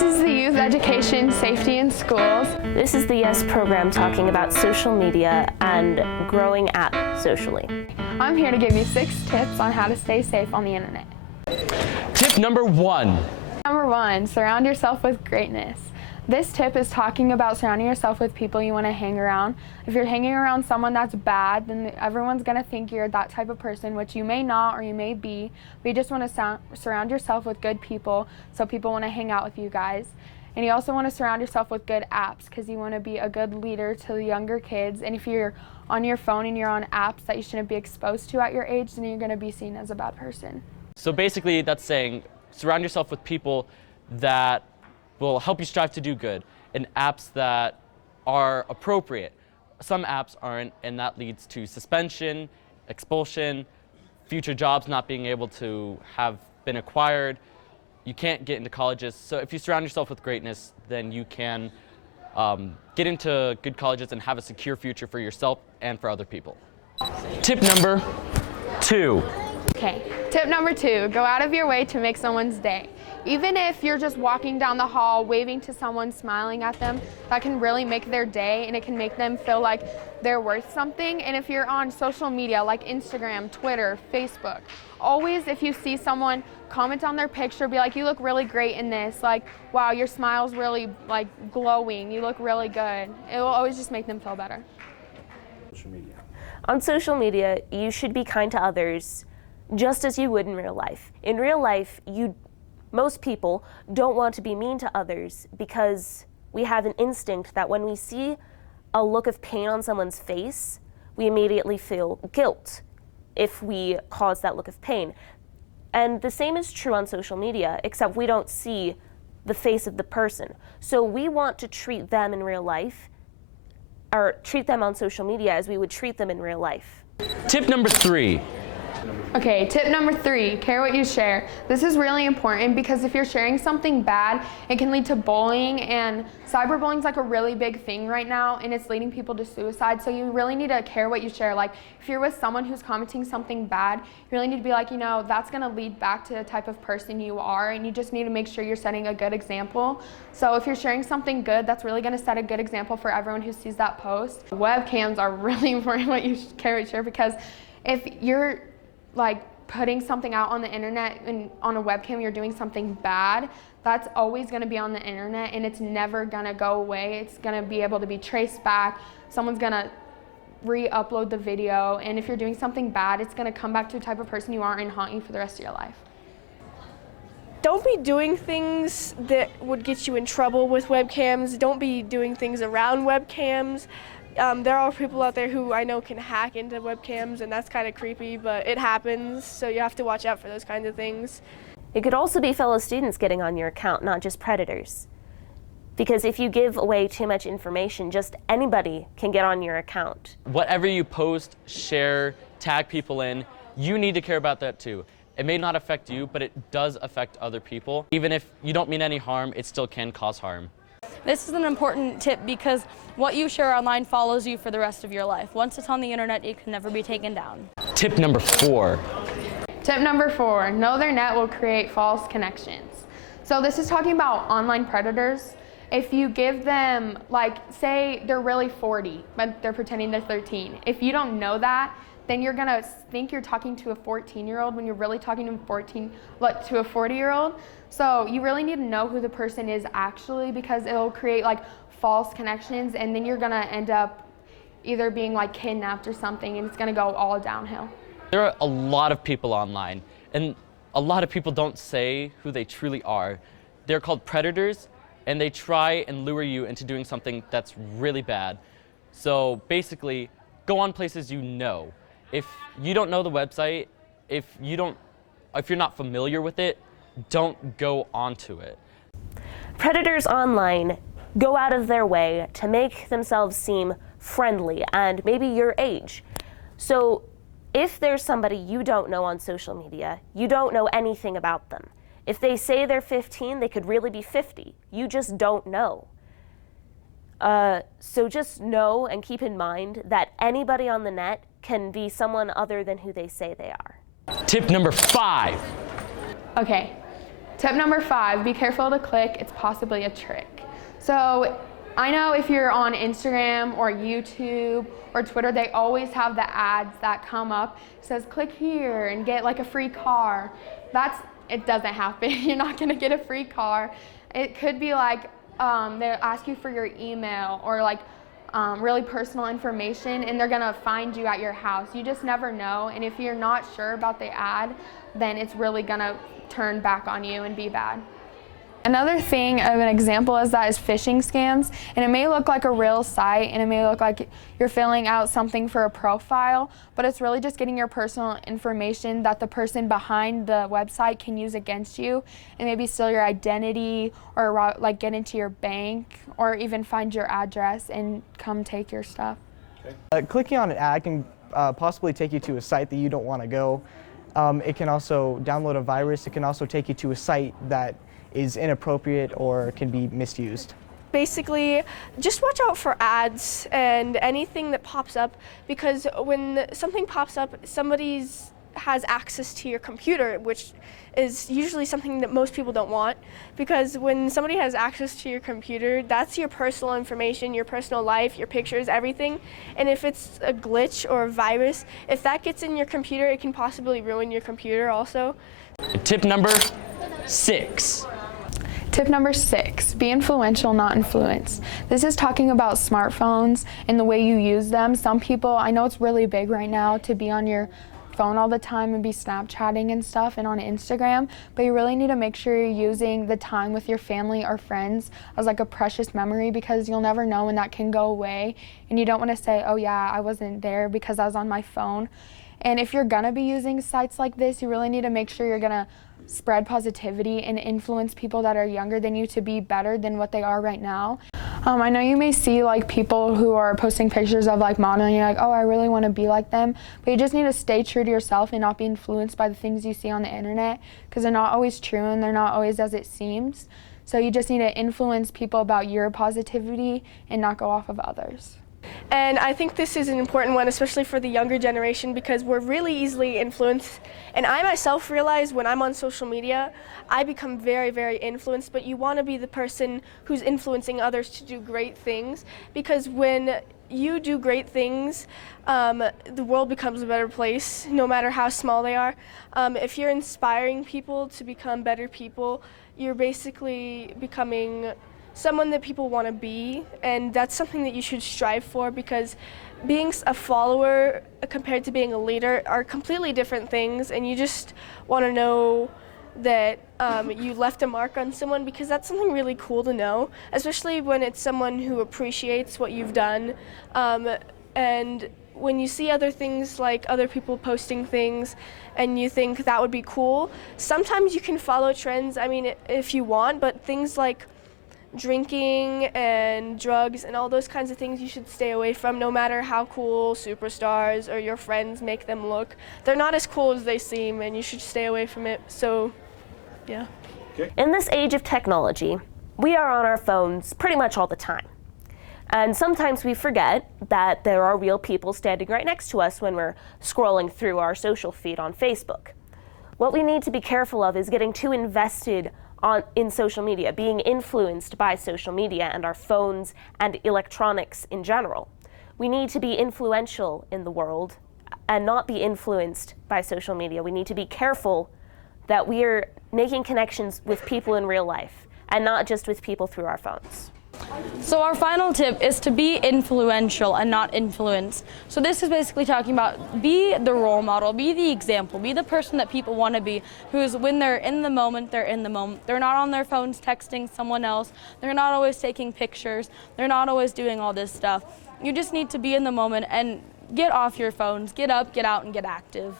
This is the Youth Education Safety in Schools. This is the YESS program talking about social media and growing up socially. I'm here to give you 6 tips on how to stay safe on the internet. Tip number 1. Number 1, surround yourself with greatness. This tip is talking about surrounding yourself with people you want to hang around. If you're hanging around someone that's bad, then everyone's going to think you're that type of person, which you may not or you may be, but you just want to surround yourself with good people so people want to hang out with you guys. And you also want to surround yourself with good apps because you want to be a good leader to the younger kids. And if you're on your phone and you're on apps that you shouldn't be exposed to at your age, then you're going to be seen as a bad person. So basically that's saying surround yourself with people that will help you strive to do good, and apps that are appropriate. Some apps aren't, and that leads to suspension, expulsion, future jobs not being able to have been acquired. You can't get into colleges. So if you surround yourself with greatness, then you can get into good colleges and have a secure future for yourself and for other people. Tip number 2. Okay, tip number 2, go out of your way to make someone's day. Even if you're just walking down the hall, waving to someone, smiling at them, that can really make their day and it can make them feel like they're worth something. And if you're on social media like Instagram, Twitter, Facebook, always if you see someone, comment on their picture, be like, you look really great in this, like, wow, your smile's really like glowing, you look really good. It will always just make them feel better. On social media, you should be kind to others just as you would in real life. In real life, most people don't want to be mean to others because we have an instinct that when we see a look of pain on someone's face, we immediately feel guilt if we cause that look of pain. And the same is true on social media, except we don't see the face of the person. So we want to treat them in real life, or treat them on social media as we would treat them in real life. Tip number 3. Okay, tip number 3, care what you share. This is really important because if you're sharing something bad, it can lead to bullying, and cyberbullying is like a really big thing right now, and it's leading people to suicide. So you really need to care what you share. Like if you're with someone who's commenting something bad, you really need to be like, you know, that's gonna lead back to the type of person you are, and you just need to make sure you're setting a good example. So if you're sharing something good, that's really gonna set a good example for everyone who sees that post. Webcams are really important what you care what you share, because if you're like putting something out on the internet and on a webcam you're doing something bad, that's always going to be on the internet and it's never going to go away. It's going to be able to be traced back. Someone's going to re-upload the video, and if you're doing something bad, it's going to come back to the type of person you are and haunt you for the rest of your life. Don't be doing things that would get you in trouble with webcams. Don't be doing things around webcams. There are people out there who I know can hack into webcams, and that's kind of creepy, but it happens, so you have to watch out for those kinds of things. It could also be fellow students getting on your account, not just predators. Because if you give away too much information, just anybody can get on your account. Whatever you post, share, tag people in, you need to care about that too. It may not affect you, but it does affect other people. Even if you don't mean any harm, it still can cause harm. This is an important tip because what you share online follows you for the rest of your life. Once it's on the internet, it can never be taken down. Tip number 4. Tip number 4, know their net will create false connections. So this is talking about online predators. If you give them, like, say they're really 40, but they're pretending they're 13. If you don't know that, then you're gonna think you're talking to a 14-year-old when you're really talking to a 40-year-old. So you really need to know who the person is actually, because it'll create like false connections, and then you're gonna end up either being like kidnapped or something, and it's gonna go all downhill. There are a lot of people online, and a lot of people don't say who they truly are. They're called predators, and they try and lure you into doing something that's really bad. So basically, go on places you know. If you don't know the website, if you're not familiar with it, don't go onto it. Predators online go out of their way to make themselves seem friendly and maybe your age. So if there's somebody you don't know on social media, you don't know anything about them. If they say they're 15, they could really be 50. You just don't know. So just know and keep in mind that anybody on the net can be someone other than who they say they are. Tip number 5. Okay, Tip number 5, be careful to click, it's possibly a trick. So I know if you're on Instagram or YouTube or Twitter, they always have the ads that come up. It says click here and get like a free car. It doesn't happen. You're not gonna get a free car. It could be like they'll ask you for your email or like really personal information, and they're gonna find you at your house. You just never know, and if you're not sure about the ad, then it's really gonna turn back on you and be bad. Another thing of an example is phishing scams, and it may look like a real site and it may look like you're filling out something for a profile, but it's really just getting your personal information that the person behind the website can use against you and maybe steal your identity or like get into your bank or even find your address and come take your stuff. Clicking on an ad can possibly take you to a site that you don't want to go. It can also download a virus. It can also take you to a site that is inappropriate or can be misused. Basically, just watch out for ads and anything that pops up, because when something pops up, somebody has access to your computer, which is usually something that most people don't want, because when somebody has access to your computer, that's your personal information, your personal life, your pictures, everything. And if it's a glitch or a virus, if that gets in your computer, it can possibly ruin your computer also. Tip number 6. Tip number 6, be influential, not influence. This is talking about smartphones and the way you use them. Some people, I know it's really big right now to be on your phone all the time and be Snapchatting and stuff and on Instagram, but you really need to make sure you're using the time with your family or friends as like a precious memory, because you'll never know when that can go away, and you don't want to say, oh yeah, I wasn't there because I was on my phone. And if you're gonna be using sites like this, you really need to make sure you're gonna spread positivity and influence people that are younger than you to be better than what they are right now. I know you may see like people who are posting pictures of like modeling, you're like, oh, I really want to be like them, but you just need to stay true to yourself and not be influenced by the things you see on the internet, because they're not always true and they're not always as it seems. So you just need to influence people about your positivity and not go off of others. And I think this is an important one, especially for the younger generation, because we're really easily influenced. And I myself realize when I'm on social media, I become very, very influenced, but you want to be the person who's influencing others to do great things, because when you do great things, the world becomes a better place, no matter how small they are. If you're inspiring people to become better people, you're basically becoming someone that people want to be, and that's something that you should strive for, because being a follower compared to being a leader are completely different things, and you just want to know that you left a mark on someone, because that's something really cool to know, especially when it's someone who appreciates what you've done. And when you see other things like other people posting things and you think that would be cool, sometimes you can follow trends, I mean, if you want, but things like drinking and drugs and all those kinds of things you should stay away from, no matter how cool superstars or your friends make them look. They're not as cool as they seem, and you should stay away from it. So, yeah. In this age of technology, we are on our phones pretty much all the time. And sometimes we forget that there are real people standing right next to us when we're scrolling through our social feed on Facebook. What we need to be careful of is getting too invested in social media, being influenced by social media and our phones and electronics in general. We need to be influential in the world and not be influenced by social media. We need to be careful that we are making connections with people in real life and not just with people through our phones. So our final tip is to be influential and not influence. So this is basically talking about be the role model, be the example, be the person that people want to be, who's when they're in the moment, they're in the moment. They're not on their phones texting someone else. They're not always taking pictures. They're not always doing all this stuff. You just need to be in the moment and get off your phones, get up, get out, and get active.